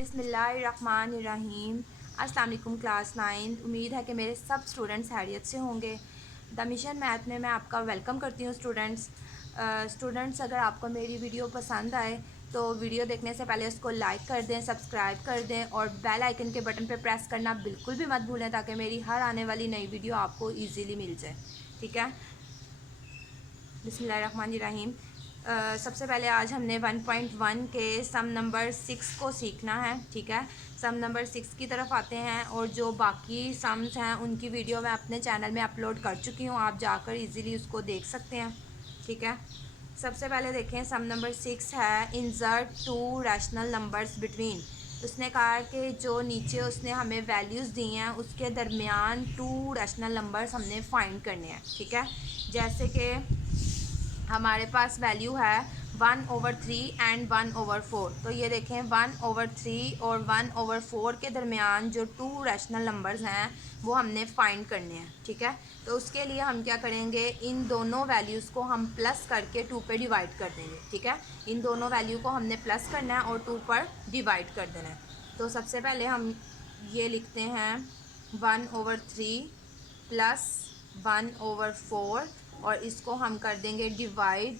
बिस्मिल्लाहिर्रहमानिर्रहीम। अस्सलाम वालेकुम क्लास 9। उम्मीद है कि मेरे सब स्टूडेंट्स खैरियत से होंगे। द मिशन मैथ में मैं आपका वेलकम करती हूँ स्टूडेंट्स। अगर आपको मेरी वीडियो पसंद आए तो वीडियो देखने से पहले उसको लाइक कर दें, सब्सक्राइब कर दें और बेल आइकन के बटन पर प्रेस करना बिल्कुल भी मत भूलें ताकि मेरी हर आने वाली नई वीडियो आपको ईज़िली मिल जाए। ठीक है, बिस्मिल्लाहिर्रहमानिर्रहीम। सबसे पहले आज हमने 1.1 के सम नंबर 6 को सीखना है। ठीक है, सम नंबर 6 की तरफ आते हैं और जो बाकी सम्स हैं उनकी वीडियो मैं अपने चैनल में अपलोड कर चुकी हूँ, आप जाकर इजीली उसको देख सकते हैं। ठीक है, सबसे पहले देखें सम नंबर 6 है insert to rational numbers between. उसने कहा कि जो नीचे उसने हमें वैल्यूज़ दी हैं उसके दरमियान टू रैशनल नंबर्स हमने फाइंड करने हैं। ठीक है, जैसे कि हमारे पास वैल्यू है 1/3 एंड 1/4। तो ये देखें 1/3 और 1/4 के दरमियान जो टू रैशनल नंबर्स हैं वो हमने फाइंड करने हैं। ठीक है, तो उसके लिए हम क्या करेंगे, इन दोनों वैल्यूज़ को हम प्लस करके 2 पे डिवाइड कर देंगे। ठीक है, इन दोनों वैल्यू को हमने प्लस करना है और 2 पर डिवाइड कर देना है। तो सबसे पहले हम ये लिखते हैं 1/3 प्लस 1/4 और इसको हम कर देंगे डिवाइड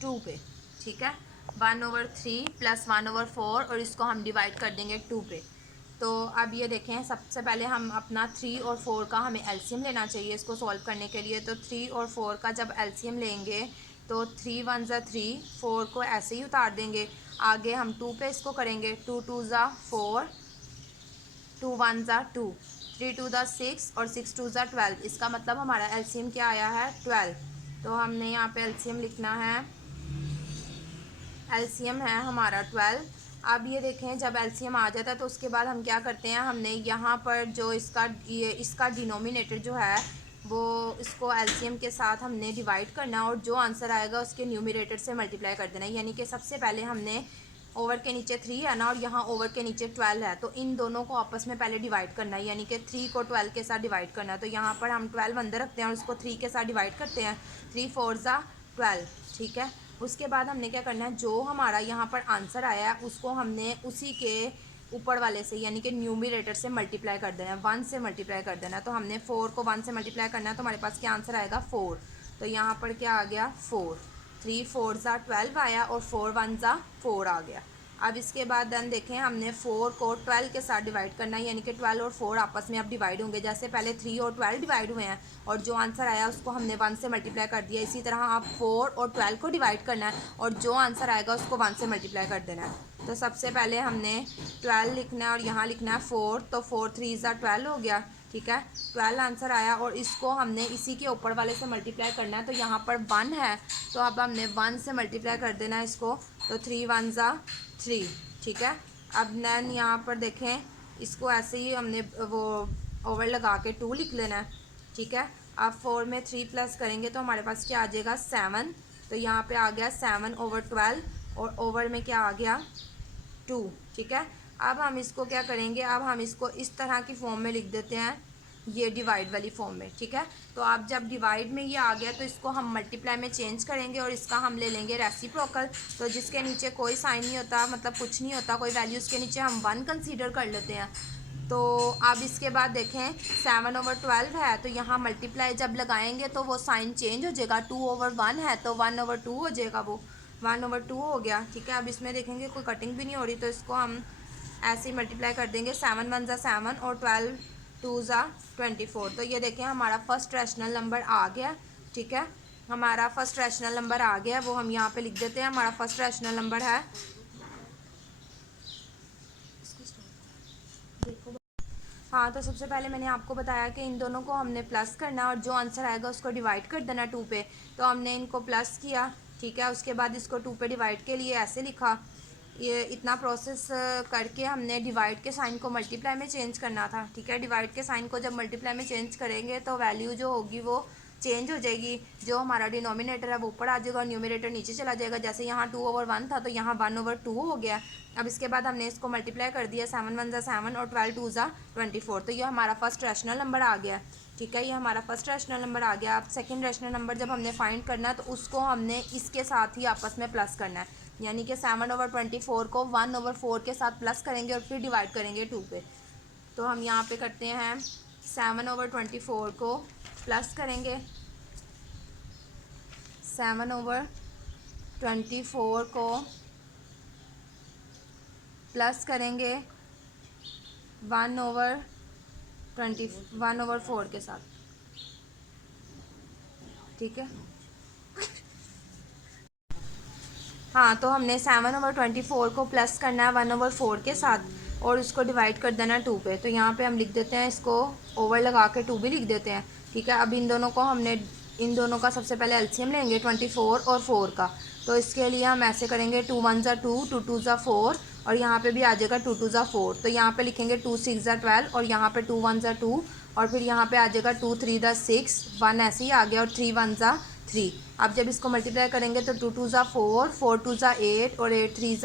2 पे। ठीक है, 1/3 प्लस 1/4 और इसको हम डिवाइड कर देंगे 2 पे। तो अब ये देखें, सबसे पहले हम अपना 3 और 4 का हमें एलसीएम लेना चाहिए इसको सॉल्व करने के लिए। तो 3 और 4 का जब एलसीएम लेंगे तो 3 1 ज़ा 3, 4 को ऐसे ही उतार देंगे। आगे हम 2 पे इसको करेंगे, 2 2 ज़ा 4, 2 1 ज़ा 2, 3 2 ज़ा 6 और 6 2 ज़ा 12। इसका मतलब हमारा एलसीएम क्या आया है 12। तो हमने यहाँ पे एलसीएम लिखना है, एलसीएम है हमारा 12। अब ये देखें जब एलसीएम आ जाता है तो उसके बाद हम क्या करते हैं, हमने यहाँ पर जो इसका डिनोमिनेटर जो है वो इसको एलसीएम के साथ हमने डिवाइड करना और जो आंसर आएगा उसके न्यूमरेटर से मल्टीप्लाई कर देना। यानी कि सबसे पहले हमने ओवर के नीचे 3 है ना और यहाँ ओवर के नीचे 12 है, तो इन दोनों को आपस में पहले डिवाइड करना है, यानी कि 3 को 12 के साथ डिवाइड करना है। तो यहाँ पर हम 12 अंदर रखते हैं और उसको 3 के साथ डिवाइड करते हैं, 3 4 ज़ा 12। ठीक है, उसके बाद हमने क्या करना है, जो हमारा यहाँ पर आंसर आया है उसको हमने उसी के ऊपर वाले से यानी कि न्यूमरेटर से मल्टीप्लाई कर देना है, 1 से मल्टीप्लाई कर देना है। तो हमने 4 को 1 से मल्टीप्लाई करना है तो हमारे पास क्या आंसर आएगा 4। तो यहाँ पर क्या आ गया 4, 3 4 ज़ा 12 आया और 4 1 ज़ा 4 आ गया। अब इसके बाद देन देखें, हमने 4 को 12 के साथ डिवाइड करना है, यानी कि 12 और 4 आपस में अब डिवाइड होंगे। जैसे पहले 3 और 12 डिवाइड हुए हैं और जो आंसर आया उसको हमने 1 से मल्टीप्लाई कर दिया, इसी तरह आप 4 और 12 को डिवाइड करना है और जो आंसर आएगा उसको 1 से मल्टीप्लाई कर देना है। तो सबसे पहले हमने 12 लिखना है और यहाँ लिखना है 4, तो 4 3 ज़ा 12 हो गया। ठीक है, 12 आंसर आया और इसको हमने इसी के ऊपर वाले से मल्टीप्लाई करना है। तो यहाँ पर 1 है तो अब हमने 1 से मल्टीप्लाई कर देना है इसको, तो 3 1 ज़ा 3। ठीक है, अब नैन यहाँ पर देखें, इसको ऐसे ही हमने वो ओवर लगा के 2 लिख लेना है। ठीक है, अब 4 में 3 प्लस करेंगे तो हमारे पास क्या आ जाएगा 7। तो यहाँ पे आ गया 7/12 और ओवर में क्या आ गया 2। ठीक है, अब हम इसको क्या करेंगे, अब हम इसको इस तरह की फॉर्म में लिख देते हैं, ये डिवाइड वाली फॉर्म में। ठीक है, तो आप जब डिवाइड में ये आ गया तो इसको हम मल्टीप्लाई में चेंज करेंगे और इसका हम ले लेंगे रेसिप्रोकल। तो जिसके नीचे कोई साइन नहीं होता, मतलब कुछ नहीं होता, कोई वैल्यू, उसके नीचे हम 1 कंसीडर कर लेते हैं। तो अब इसके बाद देखें 7/12 है तो यहाँ मल्टीप्लाई जब लगाएंगे तो वो साइन चेंज हो जाएगा, 2/1 है तो 1/2 हो जाएगा, वो 1/2 हो गया। ठीक है, अब इसमें देखेंगे कोई कटिंग भी नहीं हो रही तो इसको हम ऐसे ही मल्टीप्लाई कर देंगे, 7 1 ज़ा 7 और 12 2 ज़ा 24। तो ये देखें हमारा फर्स्ट रैशनल नंबर आ गया। ठीक है, हमारा फर्स्ट रैशनल नंबर आ गया, वो हम यहाँ पे लिख देते हैं। हमारा फर्स्ट रैशनल नंबर है, हाँ, तो सबसे पहले मैंने आपको बताया कि इन दोनों को हमने प्लस करना और जो आंसर आएगा उसको डिवाइड कर देना 2 पे। तो हमने इनको प्लस किया। ठीक है, उसके बाद इसको 2 पे डिवाइड के लिए ऐसे लिखा। ये इतना प्रोसेस करके हमने डिवाइड के साइन को मल्टीप्लाई में चेंज करना था। ठीक है, डिवाइड के साइन को जब मल्टीप्लाई में चेंज करेंगे तो वैल्यू जो होगी वो चेंज हो जाएगी, जो हमारा डिनोमिनेटर है वो ऊपर आ जाएगा और न्यूमरेटर नीचे चला जाएगा। जैसे यहाँ 2/1 था तो यहाँ 1/2 हो गया। अब इसके बाद हमने इसको मल्टीप्लाई कर दिया, 7 1 ज़ा 7 और 12 2 ज़ा 24। तो ये हमारा फर्स्ट रैशनल नंबर आ गया। ठीक है, ये हमारा फर्स्ट रैशनल नंबर आ गया। अब सेकंड रैशनल नंबर जब हमने फाइंड करना है तो उसको हमने इसके साथ ही आपस में प्लस करना है। यानी कि 7/24 को 1/4 के साथ प्लस करेंगे और फिर डिवाइड करेंगे 2 पे। तो हम यहाँ पे करते हैं 7/24 को प्लस करेंगे, 7/24 को प्लस करेंगे 1/4 के साथ, ठीक है। हाँ, तो हमने 7/24 को प्लस करना है 1/4 के साथ और उसको डिवाइड कर देना 2 पे। तो यहाँ पे हम लिख देते हैं, इसको ओवर लगा के 2 भी लिख देते हैं, ठीक है। अब इन दोनों का सबसे पहले एलसीएम लेंगे 24 और 4 का। तो इसके लिए हम ऐसे करेंगे 2 1 ज़ा 2, 2 2 ज़ा 4 और यहाँ पे भी आ जाएगा 2 2 ज़ा 4। तो यहाँ पे लिखेंगे 2 6 ज़ा 12 और यहाँ पे 2 1 ज़ा 2 और फिर यहाँ पे आ जाएगा 2 3 ज़ा 6, 1 ऐसे ही आ गया और 3 1 ज़ा 3। अब जब इसको मल्टीप्लाई करेंगे तो 2 2 ज़ा 4, 4 2 ज़ा 8 और 8 3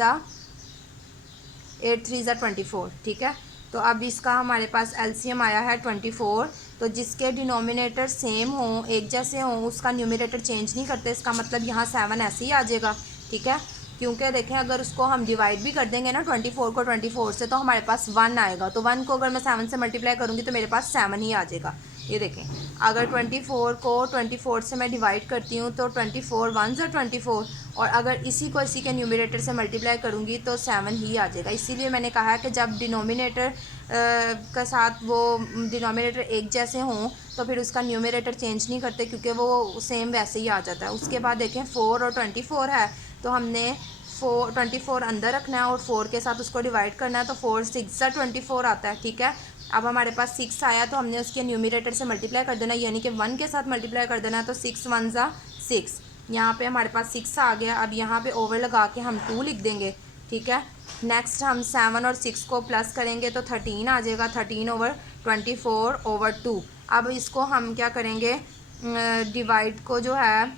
ज़ा 24, ठीक है। तो अब इसका हमारे पास एलसीएम आया है 24। तो जिसके डिनोमिनेटर सेम हो, एक जैसे हों, उसका न्यूमरेटर चेंज नहीं करते। इसका मतलब यहाँ 7 ऐसे ही आ जाएगा, ठीक है। क्योंकि देखें, अगर उसको हम डिवाइड भी कर देंगे ना 24 को 24 से, तो हमारे पास 1 आएगा। तो 1 को अगर मैं 7 से मल्टीप्लाई करूँगी तो मेरे पास 7 ही आ जाएगा। ये देखें, अगर 24 को 24 से मैं डिवाइड करती हूँ तो 24 1 ज़ा 24 और अगर इसी को इसी के न्यूमरेटर से मल्टीप्लाई करूँगी तो 7 ही आ जाएगा। इसीलिए मैंने कहा है कि जब डिनोमिनेटर का साथ वो डिनोमिनेटर एक जैसे हों तो फिर उसका न्यूमरेटर चेंज नहीं करते, क्योंकि वो सेम वैसे ही आ जाता है। उसके बाद देखें 4 और 24 है, तो हमने 24 अंदर रखना है और 4 के साथ उसको डिवाइड करना है। तो 4 6 ज़ा 24 आता है, ठीक है। अब हमारे पास 6 आया तो हमने उसके न्यूमरेटर से मल्टीप्लाई कर देना, यानी कि 1 के साथ मल्टीप्लाई कर देना है। तो 6 1 ज़ा 6, यहाँ पे हमारे पास 6 आ गया। अब यहाँ पे ओवर लगा के हम 2 लिख देंगे, ठीक है। नेक्स्ट हम 7 और 6 को प्लस करेंगे तो 13 आ जाएगा, 13/24/2। अब इसको हम क्या करेंगे, डिवाइड को जो है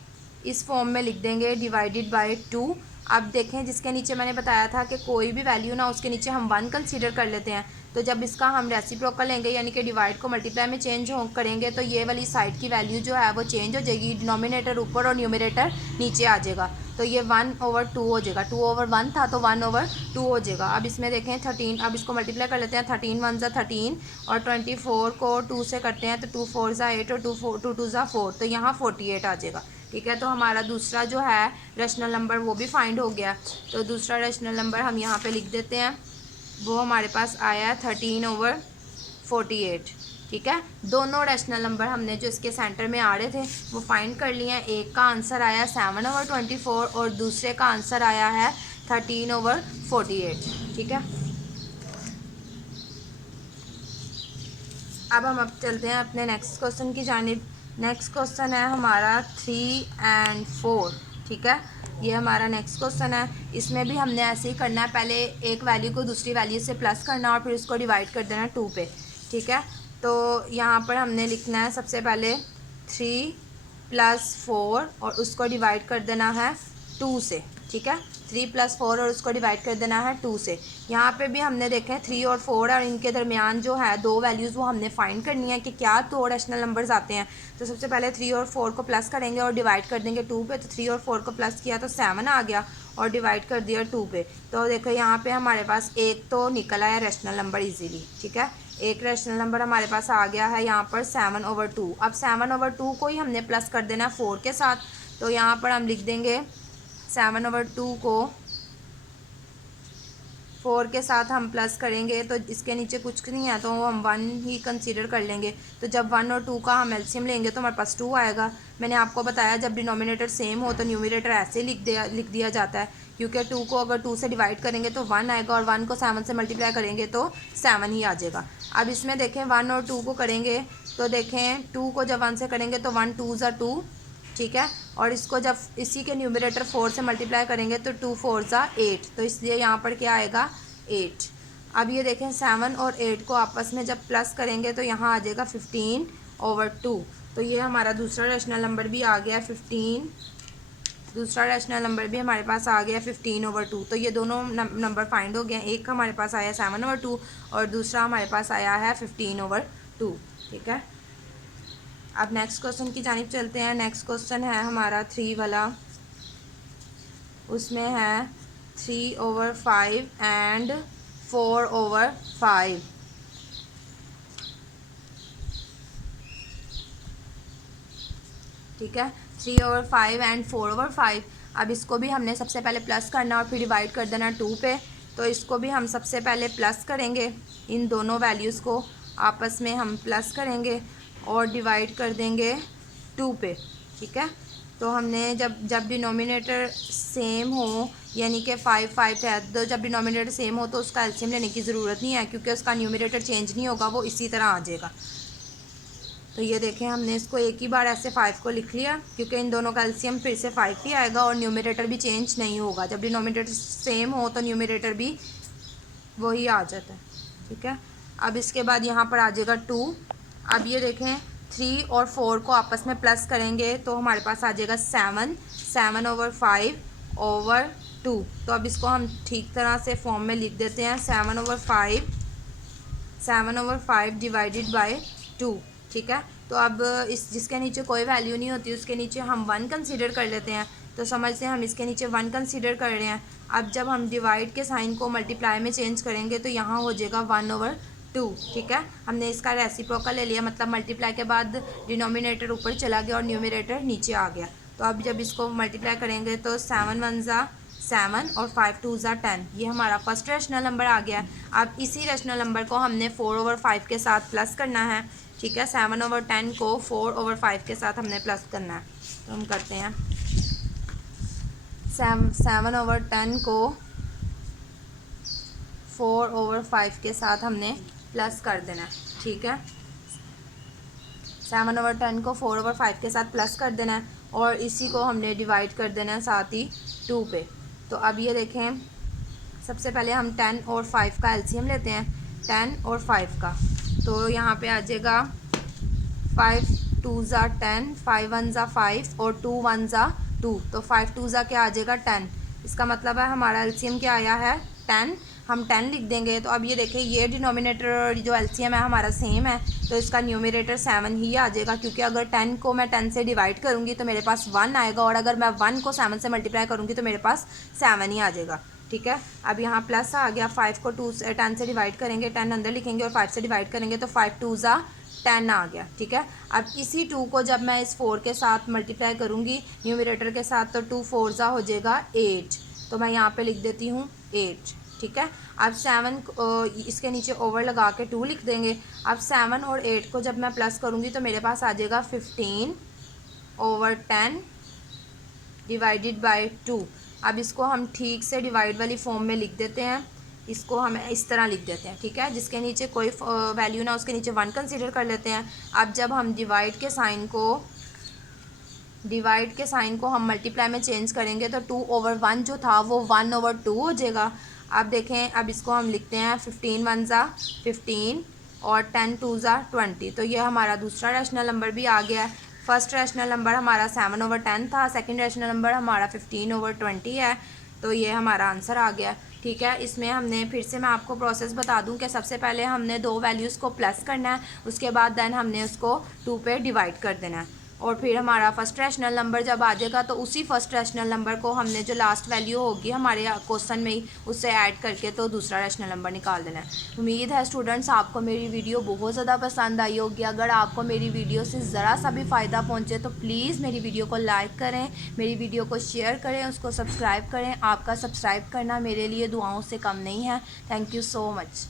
इस फॉर्म में लिख देंगे, डिवाइडेड बाय 2। अब देखें, जिसके नीचे मैंने बताया था कि कोई भी वैल्यू ना उसके नीचे हम 1 कंसीडर कर लेते हैं। तो जब इसका हम रेसिप्रोकल लेंगे, यानी कि डिवाइड को मल्टीप्लाई में चेंज करेंगे, तो ये वाली साइड की वैल्यू जो है वो चेंज हो जाएगी। डिनोमिनेटर ऊपर और न्यूमरेटर नीचे आ जाएगा। तो ये 1/2 हो जाएगा। 2/1 था तो 1/2 हो जाएगा। अब इसमें देखें 13, अब इसको मल्टीप्लाई कर लेते हैं। 13 1 ज़ा 13 और 24 को 2 से करते हैं तो 2 4 ज़ा 8 और 2 2 ज़ा 4, तो यहाँ 48 आ जाएगा, ठीक है। तो हमारा दूसरा जो है रेशनल नंबर वो भी फाइंड हो गया। तो दूसरा रेशनल नंबर हम यहाँ पे लिख देते हैं, वो हमारे पास आया है 13/48, ठीक है। दोनों रेशनल नंबर हमने जो इसके सेंटर में आ रहे थे वो फाइंड कर लिए हैं। एक का आंसर आया 7/24 और दूसरे का आंसर आया है 13/48, ठीक है। अब चलते हैं अपने नेक्स्ट क्वेश्चन की जानिब। नेक्स्ट क्वेश्चन है हमारा 3 और 4, ठीक है। ये हमारा नेक्स्ट क्वेश्चन है। इसमें भी हमने ऐसे ही करना है, पहले एक वैल्यू को दूसरी वैल्यू से प्लस करना और फिर उसको डिवाइड कर देना 2 पे, ठीक है। तो यहाँ पर हमने लिखना है सबसे पहले 3 + 4 और उसको डिवाइड कर देना है 2 से, ठीक है। 3 + 4 और उसको डिवाइड कर देना है 2 से। यहाँ पे भी हमने देखें 3 और 4 और इनके दरमियान जो है दो वैल्यूज़ वो हमने फाइंड करनी है कि क्या दो रेशनल नंबर्स आते हैं। तो सबसे पहले 3 और 4 को प्लस करेंगे और डिवाइड कर देंगे 2 पे। तो 3 और 4 को प्लस किया तो 7 आ गया और डिवाइड कर दिया 2 पे। तो देखो यहाँ पे हमारे पास एक तो निकल आया रेशनल नंबर ईजीली, ठीक है। एक रेशनल नंबर हमारे पास आ गया है यहाँ पर 7/2। अब 7/2 को ही हमने प्लस कर देना 4 के साथ। तो यहाँ पर हम लिख देंगे 7/2 को 4 के साथ हम प्लस करेंगे तो इसके नीचे कुछ नहीं है तो हम 1 ही कंसीडर कर लेंगे। तो जब 1 और 2 का हम एलसीएम लेंगे तो हमारे पास 2 आएगा। मैंने आपको बताया जब डिनोमिनेटर सेम हो तो न्यूमरेटर ऐसे लिख दिया जाता है, क्योंकि 2 को अगर 2 से डिवाइड करेंगे तो 1 आएगा और 1 को 7 से मल्टीप्लाई करेंगे तो 7 ही आ जाएगा। अब इसमें देखें 1 और 2 को करेंगे तो देखें 2 को जब 1 से करेंगे तो 1 2 ज़ा 2, ठीक है। और इसको जब इसी के न्यूमरेटर 4 से मल्टीप्लाई करेंगे तो 2 4 ज़ा 8, तो इसलिए यहाँ पर क्या आएगा 8। अब ये देखें 7 और 8 को आपस में जब प्लस करेंगे तो यहाँ आ जाएगा 15/2। तो ये हमारा दूसरा रेशनल नंबर भी आ गया 15। दूसरा रेशनल नंबर भी हमारे पास आ गया 15/2। तो ये दोनों नंबर फाइंड हो गए। एक हमारे पास आया 7/2 और दूसरा हमारे पास आया है 15/2, ठीक है। अब नेक्स्ट क्वेश्चन की जानिब चलते हैं। नेक्स्ट क्वेश्चन है हमारा 3 वाला, उसमें है 3/5 एंड 4/5। ठीक है, 3/5 एंड 4/5। अब इसको भी हमने सबसे पहले प्लस करना और फिर डिवाइड कर देना 2 पे। तो इसको भी हम सबसे पहले प्लस करेंगे, इन दोनों वैल्यूज़ को आपस में हम प्लस करेंगे और डिवाइड कर देंगे 2 पे। ठीक है, तो हमने जब डिनोमिनेटर सेम हो, यानी कि 5 5 है, तो जब डिनोमिनेटर सेम हो तो उसका एलसीएम लेने की ज़रूरत नहीं है, क्योंकि उसका न्यूमिनेटर चेंज नहीं होगा, वो इसी तरह आ जाएगा। तो ये देखें, हमने इसको एक ही बार ऐसे 5 को लिख लिया, क्योंकि इन दोनों का एलसीएम फिर से 5 ही आएगा और न्यूमिनेटर भी चेंज नहीं होगा। जब डिनोमिनेटर सेम हो तो न्यूमिनेटर भी वही आ जाता है। ठीक है, अब इसके बाद यहाँ पर आ जाएगा 2। अब ये देखें, 3 और 4 को आपस में प्लस करेंगे तो हमारे पास आ जाएगा 7/5/2। तो अब इसको हम ठीक तरह से फॉर्म में लिख देते हैं, 7/5 डिवाइडेड बाय 2। ठीक है, तो अब इस जिसके नीचे कोई वैल्यू नहीं होती उसके नीचे हम 1 कंसीडर कर लेते हैं। तो समझते हैं हम इसके नीचे 1 कंसीडर कर रहे हैं। अब जब हम डिवाइड के साइन को मल्टीप्लाई में चेंज करेंगे तो यहाँ हो जाएगा 1/2। ठीक है, हमने इसका रेसिप्रोकल ले लिया, मतलब मल्टीप्लाई के बाद डिनोमिनेटर ऊपर चला गया और न्यूमिनेटर नीचे आ गया। तो अब जब इसको मल्टीप्लाई करेंगे तो 7 1 7 और 5 2 10, ये हमारा फर्स्ट रैशनल नंबर आ गया। अब इसी रैशनल नंबर को हमने 4/5 के साथ प्लस करना है। ठीक है, 7/10 को 4/5 के साथ हमने प्लस करना है। तो हम करते हैं, 7/10 को 4/5 के साथ हमने प्लस कर देना है। ठीक है, 7/10 को 4/5 के साथ प्लस कर देना है और इसी को हमने डिवाइड कर देना है साथ ही 2 पे। तो अब ये देखें, सबसे पहले हम 10 और 5 का एलसीएम लेते हैं, 10 और 5 का। तो यहाँ पे आ जाएगा 5 2 10, 5 1 5 और 2 1 2। तो 5 2 क्या आ जाएगा 10। इसका मतलब है हमारा एलसीएम क्या आया है 10। हम 10 लिख देंगे। तो अब ये देखें, ये डिनोमिनेटर और जो एलसीएम है हमारा सेम है, तो इसका न्यूमिनेटर 7 ही आ जाएगा, क्योंकि अगर 10 को मैं 10 से डिवाइड करूँगी तो मेरे पास 1 आएगा, और अगर मैं 1 को 7 से मल्टीप्लाई करूँगी तो मेरे पास 7 ही आ जाएगा। ठीक है, अब यहाँ प्लस आ गया, 5 को 10 से डिवाइड करेंगे, 10 अंदर लिखेंगे और 5 से डिवाइड करेंगे तो 5 2 10 आ गया। ठीक है, अब इसी 2 को जब मैं इस 4 के साथ मल्टीप्लाई करूँगी न्यूमिनेटर के साथ, तो 2 4 हो जाएगा 8। तो मैं यहाँ पे लिख देती हूँ 8। ठीक है, अब 7 इसके नीचे ओवर लगा के 2 लिख देंगे। अब 7 और 8 को जब मैं प्लस करूँगी तो मेरे पास आ जाएगा 15/10 डिवाइडेड बाय 2। अब इसको हम ठीक से डिवाइड वाली फॉर्म में लिख देते हैं, इसको हम इस तरह लिख देते हैं। ठीक है, जिसके नीचे कोई वैल्यू ना उसके नीचे 1 कंसीडर कर लेते हैं। अब जब हम डिवाइड के साइन को हम मल्टीप्लाई में चेंज करेंगे तो 2/1 जो था वो 1/2 हो जाएगा। अब देखें, अब इसको हम लिखते हैं 15 1 15 और 10 2 20। तो ये हमारा दूसरा रैशनल नंबर भी आ गया है। फर्स्ट रैशनल नंबर हमारा 7/10 था, सेकंड रैशनल नंबर हमारा 15/20 है। तो ये हमारा आंसर आ गया। ठीक है, इसमें हमने फिर से मैं आपको प्रोसेस बता दूं कि सबसे पहले हमने 2 वैल्यूज़ को प्लस करना है, उसके बाद देन हमने उसको 2 पे डिवाइड कर देना है, और फिर हमारा फर्स्ट रैशनल नंबर जब आ जाएगा तो उसी फर्स्ट रैशनल नंबर को हमने जो लास्ट वैल्यू होगी हमारे क्वेश्चन में ही उससे ऐड करके तो दूसरा रैशनल नंबर निकाल देना है। उम्मीद है स्टूडेंट्स आपको मेरी वीडियो बहुत ज़्यादा पसंद आई होगी। अगर आपको मेरी वीडियो से ज़रा सा भी फ़ायदा पहुँचे तो प्लीज़ मेरी वीडियो को लाइक करें, मेरी वीडियो को शेयर करें, उसको सब्सक्राइब करें। आपका सब्सक्राइब करना मेरे लिए दुआओं से कम नहीं है। Thank you so much.